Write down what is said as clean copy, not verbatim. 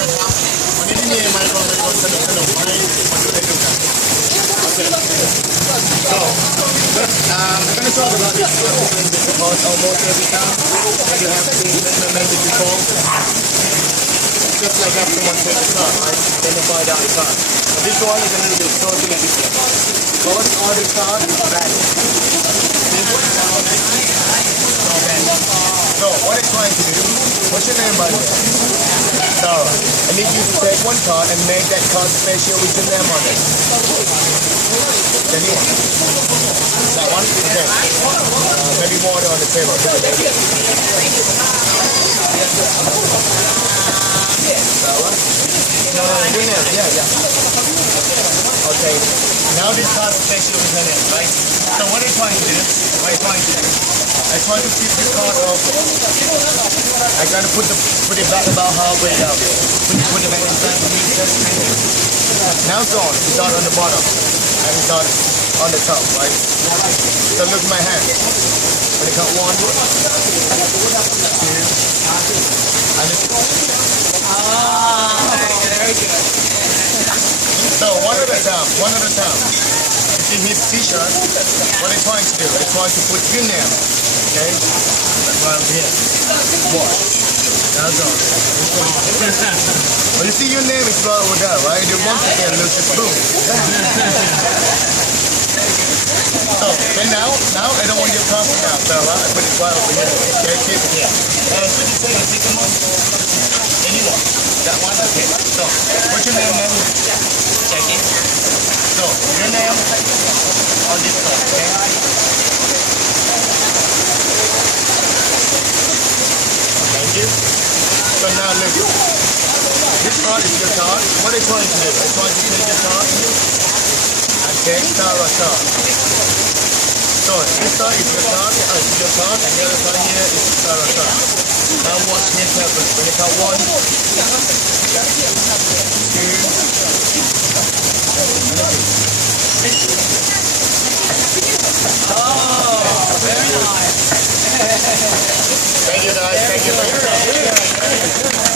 นะครับวันนี้ที่นี่มาลองไปสนุกให้คนดูได้ดูกัน Okay. So, I'm going to talk about this because almost every time you have seen the message before, just like have someone take the car, right? Then you buy down the car. But this one is a little bit totally different. Because all the cars are valid. So, what I'm trying to do, what's your name by the way? Sarah. I need you to take one card and make that card special with your name on it. Any one? That one? Okay. Maybe more on the table. No, your name. Yeah. Okay. Now this card is special with your name, right? So what are you trying to do? I try to keep the card off. I gotta put it back about halfway down. Put it back inside the meter. Now it's on. It's on the bottom. And it's on the top, right? So look at my hand. When I count 1, 2, and it's very good. So one at a time. If you hit t-shirt, what I'm trying to do, I'm trying to put your name. Okay? That's why I'm here. Watch. That's all. Well, you see your name is right over there, right? You once again look at boom. So, okay, now I don't want your coffee now, so I put it right over here. Okay, keep it here. Could you take a sycamore? Anyone? That one? Okay. So, what's your name, man? Jackie. So, your name on this card, okay? Thank you. So now look, this card is your card. What are you trying to do? I'm trying to take your card and take Sarah's card. So this side is your card, and the other side here is Sarah's card. Now watch me carefully. When you count 1, 2, oh, very nice. Thank you guys. Thank you for your time.